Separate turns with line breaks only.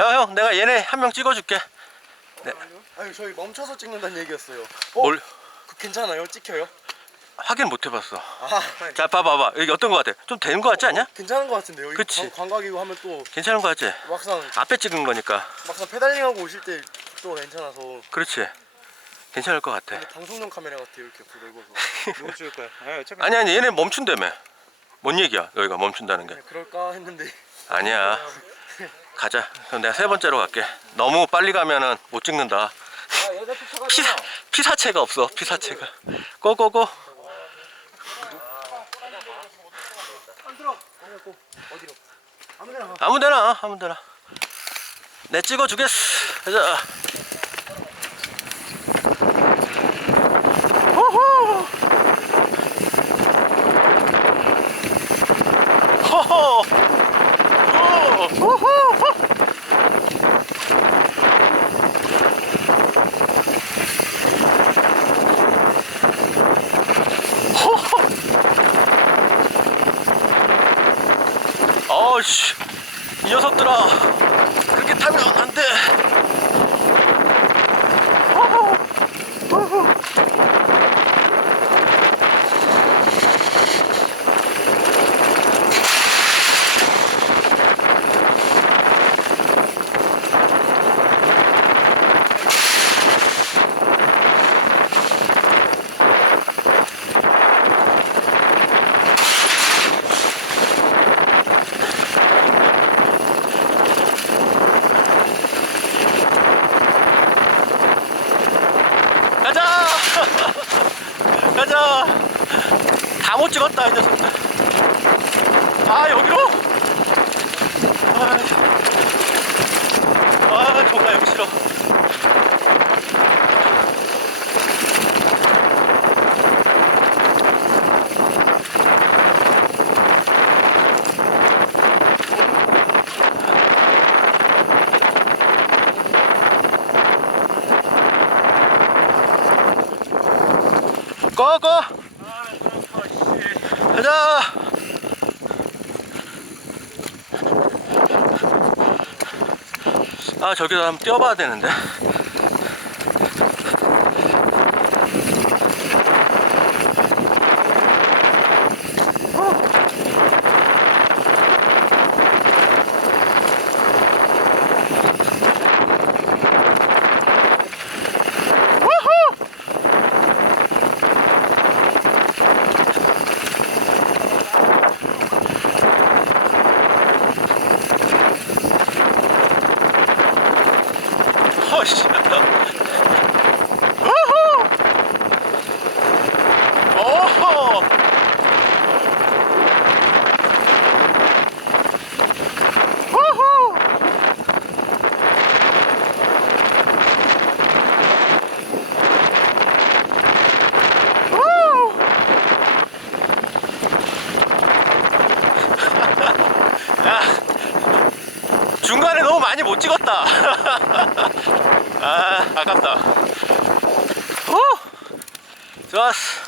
형, 형, 내가 얘네 한 명 찍어줄게.
아니 저희 멈춰서 찍는다는 얘기였어요. 어?
뭘
그 괜찮아요? 찍혀요?
확인 못 해봤어.
아
자, 봐봐봐. 여기 어떤 거 같아? 좀 되는 거 같지 않냐?
괜찮은 것 같은데요. 이거
그치.
관- 관광이고 하면 또
괜찮은 거 같지?
막상
앞에 찍은 거니까.
막상 페달링하고 오실 때또 괜찮아서
그렇지. 괜찮을 것 같아.
근데 방송용 카메라 같아요 이렇게 넓어서
누구 찍을까요? 아, 어차피
아니, 아니, 얘네 멈춘다며. 뭔 얘기야? 여기가 멈춘다는 게.
그냥 그럴까 했는데
아니야. 가자. 그럼 내가 세 번째로 갈게. 너무 빨리 가면은 못 찍는다. 피사, 피사체가 없어. 피사체가. 고고고.
아무데나 가.
아무데나, 아무데나. 내 찍어주겠어. 가자. 호호. 호호. 호. 호 호. 어씨, 이 녀석들아, 그렇게 타면 안 돼. 가자! 가자! 다 못 찍었다, 이 녀석들. 아, 여기로? 아, 아 정말 여기 싫어. 꺼, 꺼! 가자! 아, 저기서 한번 뛰어봐야 되는데. 허씨. 우후! 오호! 우후! 우! 야, 중간에 너무 많이 못 찍었다. 아, 아깝다. 후! 좋았어.